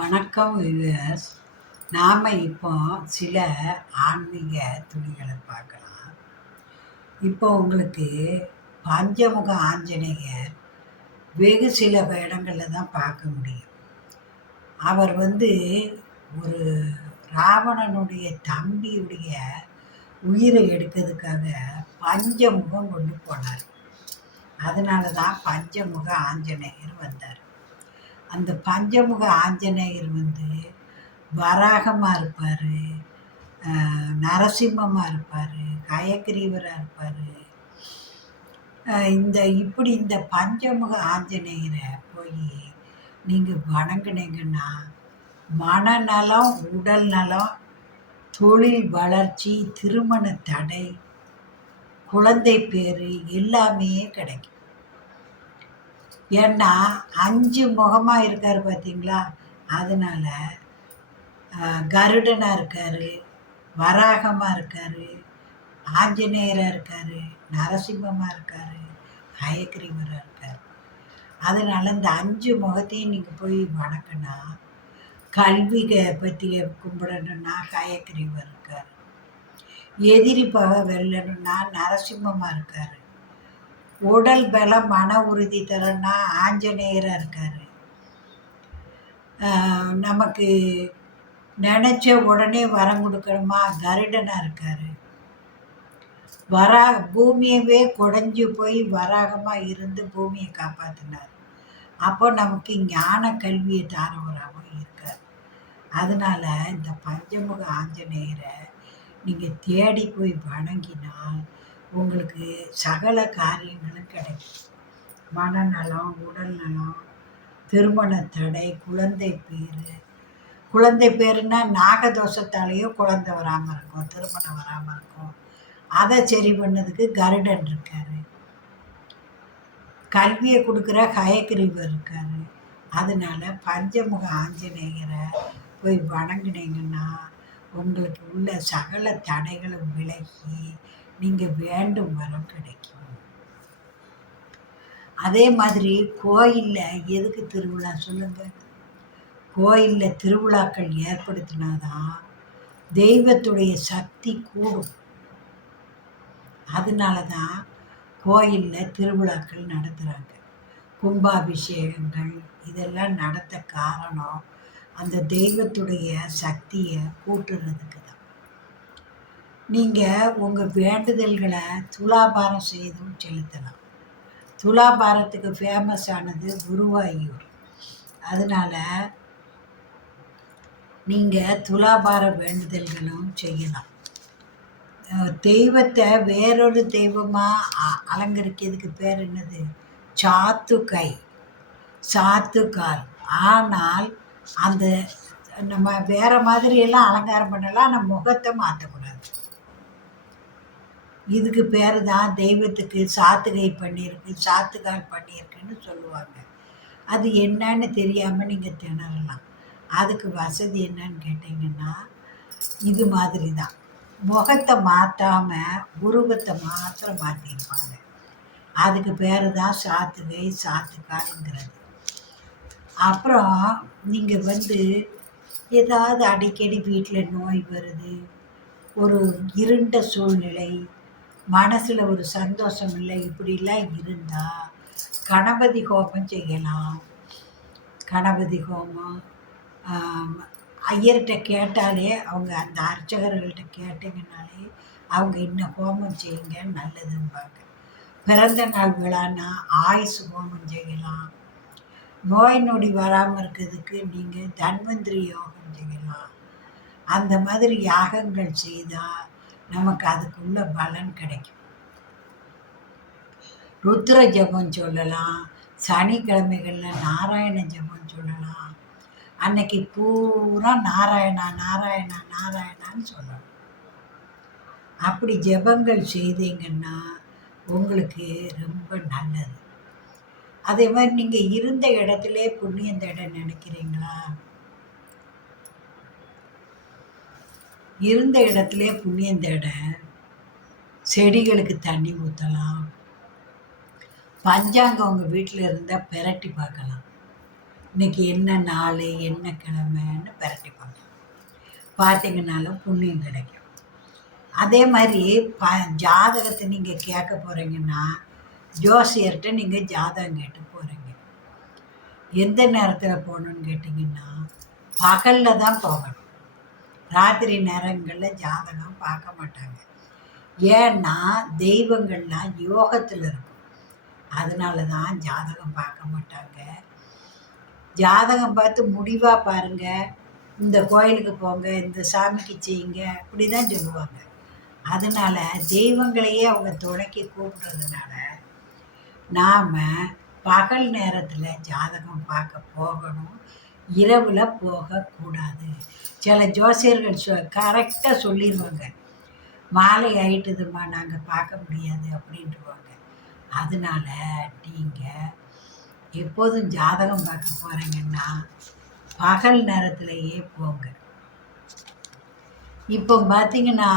வணக்கம் வியூவர்ஸ் நாம் இப்போ சில ஆன்மீக துணிகளை பார்க்கலாம். இப்போ உங்களுக்கு பஞ்சமுக ஆஞ்சநேயர் வெகு சில இடங்களில் தான் பார்க்க முடியும். அவர் வந்து ஒரு ராவணனுடைய தம்பியுடைய உயிரை எடுக்கிறதுக்காக பஞ்சமுகம் கொண்டு போனார். அதனால தான் பஞ்சமுக ஆஞ்சநேயர் வந்தார். அந்த பஞ்சமுக ஆஞ்சநேயர் வந்து வராகமாக இருப்பார் நரசிம்மமாக இருப்பார் கயக்கிரீவராக இருப்பார். இந்த இப்படி இந்த பஞ்சமுக ஆஞ்சநேயரை போய் நீங்கள் வணங்கினீங்கன்னா மனநலம் உடல் நலம் தொழில் வளர்ச்சி திருமண தடை குழந்தை பேர் எல்லாமே கிடைக்கும். ஏன்னா அஞ்சு முகமாக இருக்கார் பார்த்தீங்களா அதனால் கருடனாக இருக்கார் வராகமாக இருக்கார் ஆஞ்சநேயராக இருக்கார் நரசிம்மமாக இருக்கார் ஹயக்ரீவராக இருக்கார். அதனால் இந்த அஞ்சு முகத்தையும் நீங்கள் போய் வணக்கினா கல்விகை பற்றி கும்பிடணும்னா ஹயக்ரீவர் இருக்கார். எதிரி பகை வெல்லணுன்னா நரசிம்மமாக இருக்கார். உடல் பலம் மன உறுதி தரன்னா ஆஞ்சநேயராக இருக்கார். நமக்கு நினச்ச உடனே வரம் கொடுக்கணுமா? கருடனாக இருக்கார். வரா பூமியவே குடஞ்சி போய் வராகமாக இருந்து பூமியை காப்பாற்றினார் அப்போ நமக்கு ஞான கல்வியை தாரவராகவும் இருக்கார். அதனால் இந்த பஞ்சமுக ஆஞ்சநேயரை நீங்கள் தேடி போய் வணங்கினால் உங்களுக்கு சகல காரியங்களும் கிடைக்கும். மனநலம் உடல் நலம் திருமண தடை குழந்தை பேர் குழந்தை பேருன்னா நாகதோஷத்தாலேயும் குழந்தை வராமல் இருக்கும் திருமணம் வராமல் இருக்கும். அதை சரி பண்ணதுக்கு கருடன் இருக்கார். கல்வியை கொடுக்குற ஹயக்கிரீவர் இருக்கார். அதனால் பஞ்சமுக ஆஞ்சநேயரை போய் வணங்கினீங்கன்னா உங்களுக்கு உள்ள சகல தடைகளும் விலகி நீங்கள் வேண்டும் வரம் கிடைக்கும். அதே மாதிரி கோயிலில் எதுக்கு திருவிழா சொல்லுங்கள் கோயிலில் திருவிழாக்கள் ஏற்படுத்தினாதான் தெய்வத்துடைய சக்தி கூடும். அதனால தான் கோயிலில் திருவிழாக்கள் நடத்துகிறாங்க கும்பாபிஷேகங்கள் இதெல்லாம் நடத்த காரணம் அந்த தெய்வத்துடைய சக்தியை கூட்டுறதுக்கு தான் நீங்கள் உங்கள் வேண்டுதல்களை துலாபாரம் செய்தும் செலுத்தலாம். துலாபாரத்துக்கு ஃபேமஸ் ஆனது குருவாயூர். அதனால் நீங்கள் துலாபார வேண்டுதல்களும் செய்யலாம். தெய்வத்தை வேறொரு தெய்வமாக அலங்கரிக்கிறதுக்கு பேர் என்னது? சாத்துக்கை. சாத்துக்கால். ஆனால் அந்த நம்ம வேறு மாதிரியெல்லாம் அலங்காரம் பண்ணலாம் ஆனால் முகத்தை மாற்றக்கூடாது இதுக்கு பேர் தான் தெய்வத்துக்கு சாத்துகை பண்ணியிருக்கு சாத்துக்கால் பண்ணியிருக்குன்னு சொல்லுவாங்க. அது என்னன்னு தெரியாமல் நீங்கள் திணறலாம். அதுக்கு வசதி என்னன்னு கேட்டிங்கன்னா இது மாதிரி தான் முகத்தை மாற்றாமல் உருவத்தை மாத்திரம் மாற்றிருப்பாங்க அதுக்கு பேர் தான் சாத்துகை சாத்துக்கால்ங்கிறது அப்புறம் நீங்கள் வந்து ஏதாவது அடிக்கடி வீட்டில் நோய் வருது ஒரு இருண்ட சூழ்நிலை மனசில் ஒரு சந்தோஷம் இல்லை இப்படிலாம் இருந்தால் கணபதி ஹோமம் செய்யலாம். கணபதி ஹோமம் ஐயர்கிட்ட கேட்டாலே அவங்க அந்த அர்ச்சகர்கள்ட்ட கேட்டிங்கனாலே அவங்க இன்னும் ஹோமம் செய்யுங்க நல்லதும்பாங்க. பிறந்த நாள் விழான்னா ஆயுசு ஹோமம் செய்யலாம். நோய் நொடி வராமல் இருக்கிறதுக்கு நீங்கள் தன்வந்திரி யோகம் செய்யலாம். அந்த மாதிரி யாகங்கள் செய்தால் நமக்கு அதுக்குள்ள பலன் கிடைக்கும். ருத்ர ஜபம் சொல்லலாம் சனிக்கிழமைகளில் நாராயண ஜபம் சொல்லலாம். அன்னைக்கு பூரா நாராயணா நாராயணா நாராயணான்னு சொல்லணும். அப்படி ஜபங்கள் செய்தீங்கன்னா உங்களுக்கு ரொம்ப நல்லது. அதே மாதிரி நீங்கள் இருந்த இடத்துல புண்ணியந்த இடம் நினைக்கிறீங்களா? இருந்த இடத்துல புண்ணியம் தேட செடிகளுக்கு தண்ணி ஊற்றலாம் பஞ்சாங்கம் உங்கள் வீட்டில் இருந்தால் பெரட்டி பார்க்கலாம். இன்னைக்கு என்ன நாள் என்ன கிழமைன்னு பிரட்டிப்பாங்க பார்த்தீங்கன்னாலும் புண்ணியம் கிடைக்கும். அதே மாதிரி ப ஜாதகத்தை நீங்கள் கேட்க போகிறீங்கன்னா ஜோசியர்கிட்ட நீங்கள் ஜாதகம் கேட்டு போகிறீங்க எந்த நேரத்தில் போகணுன்னு கேட்டிங்கன்னா பகலில் தான் போகணும். ராத்திரி நேரங்களில் ஜாதகம் பார்க்க மாட்டாங்க. ஏன்னா தெய்வங்கள்லாம் யோகத்தில் இருக்கும். அதனால தான் ஜாதகம் பார்க்க மாட்டாங்க. ஜாதகம் பார்த்து முடிவாக பாருங்கள் இந்த கோயிலுக்கு போங்க இந்த சாமிக்கு செய்யுங்க அப்படி தான் சொல்லுவாங்க. அதனால் தெய்வங்களையே அவங்க துணைக்கி கூப்பிடுறதுனால நாம் பகல் நேரத்தில் ஜாதகம் பார்க்க போகணும். இரவில் போகக்கூடாது. சில ஜோசியர்கள் சொ கரெக்டாக சொல்லிடுவாங்க மாலை ஆயிட்டுதுமா நாங்கள் பார்க்க முடியாது அப்படின்ட்டுருவாங்க அதனால் நீங்கள் எப்போதும் ஜாதகம் பார்க்க போகிறீங்கன்னா பகல் நேரத்திலேயே போங்க. இப்போ பார்த்தீங்கன்னா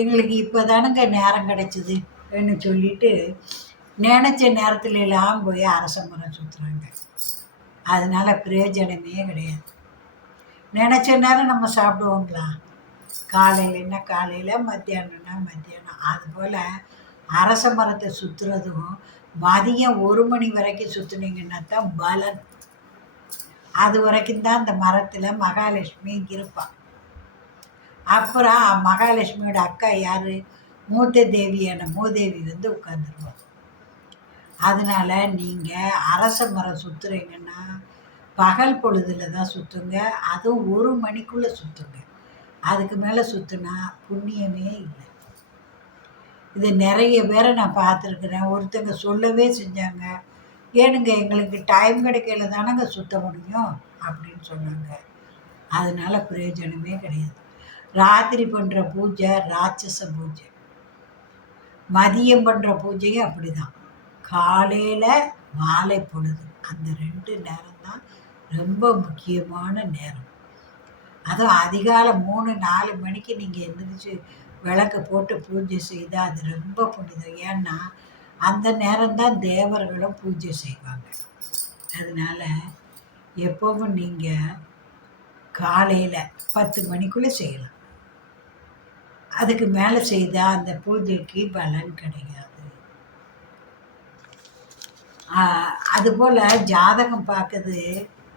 எங்களுக்கு இப்போ தானுங்க நேரம் கிடச்சிது சொல்லிட்டு நினச்ச நேரத்துல எல்லாம் போய் அரச மரம் சுற்றுறாங்க அதனால் பிரயோஜனமே கிடையாது. நினச்ச நேரம் நம்ம சாப்பிடுவோங்களா காலையிலன்னா காலையில் மத்தியானம்னா மத்தியானம். அதுபோல் அரச மரத்தை சுற்றுறதும் மதியம் ஒரு மணி வரைக்கும் சுற்றுனீங்கன்னா தான் பலன். அது வரைக்கும் தான் அந்த மரத்தில் மகாலட்சுமி இருப்பாள் அப்புறம் மகாலட்சுமியோட அக்கா யார்? மூத்த தேவியான மூதேவி வந்து உட்காந்துருவோம் அதனால் நீங்கள் அரச மரம் சுற்றுறீங்கன்னா பகல் பொழுதில் தான் சுற்றுங்க அதுவும் ஒரு மணிக்குள்ளே சுற்றுங்க அதுக்கு மேலே சுற்றுனா புண்ணியமே இல்லை. இது நிறைய பேரை நான் பார்த்துருக்குறேன். ஒருத்தங்க சொல்லவே செஞ்சாங்க. ஏனுங்க எங்களுக்கு டைம் கிடைக்கல தானங்க சுற்ற முடியும்? அப்படின்னு சொன்னாங்க. அதனால் பிரயோஜனமே கிடையாது. ராத்திரி பண்ணுற பூஜை ராட்சச பூஜை. மதியம் பண்ணுற பூஜையும் அப்படி தான் காலையில் மாலை பொழுது. அந்த ரெண்டு நேரம் தான் ரொம்ப முக்கியமான நேரம். அதுவும் அதிகாலை மூணு நாலு மணிக்கு நீங்கள் எழுந்திரிச்சு விளக்கு போட்டு பூஜை செய்தால் அது ரொம்ப புனிதம். ஏன்னா அந்த நேரம்தான் தேவர்களும் பூஜை செய்வாங்க. அதனால் எப்போவும் நீங்கள் காலையில் பத்து மணிக்குள்ளே செய்யலாம். அதுக்கு மேலே செய்தால் அந்த பூஜைக்கு பலன் கிடையாது. அதுபோல் ஜாதகம் பார்க்குறது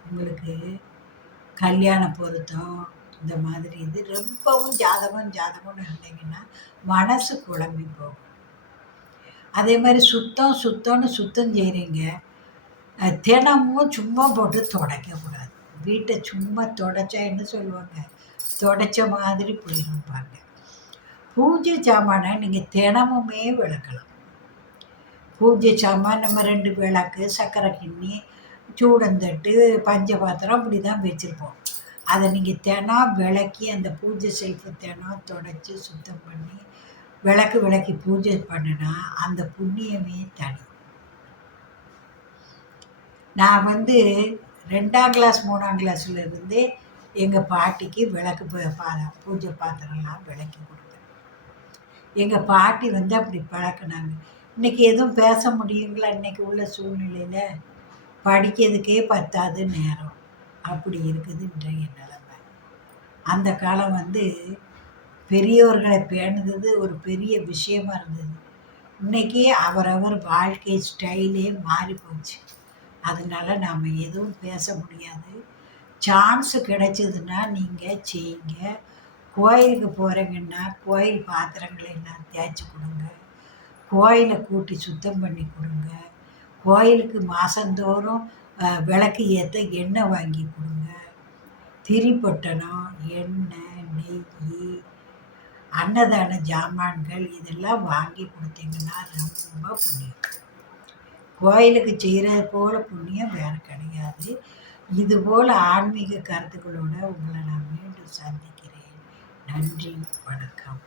உங்களுக்கு கல்யாண பொருத்தம் இந்த மாதிரி இது ரொம்பவும் ஜாதகம் ஜாதகம்னு இருந்தீங்கன்னா மனசு குழம்பி போகும். அதே மாதிரி சுத்தம் சுத்தம்னு சுத்தம் செய்கிறீங்க தினமும் சும்மா போட்டு துடைக்கக்கூடாது. வீட்டை சும்மா தொடச்சா என்ன சொல்லுவாங்க. தொடச்ச மாதிரி போயிருப்பாங்க பூஜை சாமானை நீங்கள் தினமுமே விளக்கலாம். பூஜை சாமான் நம்ம ரெண்டு விளக்கு சர்க்கரை கிண்ணி சூடந்தட்டு பஞ்ச பாத்திரம் அப்படி தான் வச்சுருப்போம். அதை நீங்கள் தினம் விளக்கி அந்த பூஜை செல்ஃபு தினம் தொடச்சி சுத்தம் பண்ணி விளக்கு விளக்கி பூஜை பண்ணினா அந்த புண்ணியமே தனி. நான் வந்து ரெண்டாம் கிளாஸ் மூணாம் கிளாஸ்லேருந்து எங்கள் பாட்டிக்கு விளக்கு பூஜை பாத்திரம்லாம் விளக்கி கொடுப்பேன். எங்கள் பாட்டி வந்து அப்படி பழக்கினாங்க. இன்றைக்கி எதுவும் பேச முடியுங்களா? இன்றைக்கி உள்ள சூழ்நிலையில்? படிக்கிறதுக்கே பத்தாது நேரம். அப்படி இருக்குது இன்றைய நிலைமை. அந்த காலம் வந்து பெரியவர்களை பேணுறது ஒரு பெரிய விஷயமா இருந்தது. இன்றைக்கி அவரவர் வாழ்க்கை ஸ்டைலே மாறி போச்சு. அதனால் நாம் எதுவும் பேச முடியாது. சான்ஸு கிடைச்சதுன்னா நீங்கள் செய்யுங்க. கோயிலுக்கு போகிறீங்கன்னா கோயில் பாத்திரங்களை எல்லாம் தேய்ச்சி கொடுங்க. கோயிலை கூட்டி சுத்தம் பண்ணி கொடுங்க. கோயிலுக்கு மாதந்தோறும் விளக்கு ஏற்ற எண்ணெய் வாங்கி கொடுங்க. திரிப்பட்டணம் எண்ணெய் நெய் அன்னதான ஜாமான்கள் இதெல்லாம் வாங்கி கொடுத்தீங்கன்னா ரொம்ப புண்ணியம். கோயிலுக்கு செய்கிறது போல் புண்ணியம் வேறு கிடையாது. இதுபோல் ஆன்மீக கருத்துக்களோடு உங்களை நான் மீண்டும் சந்திக்கிறேன். நன்றி வணக்கம்.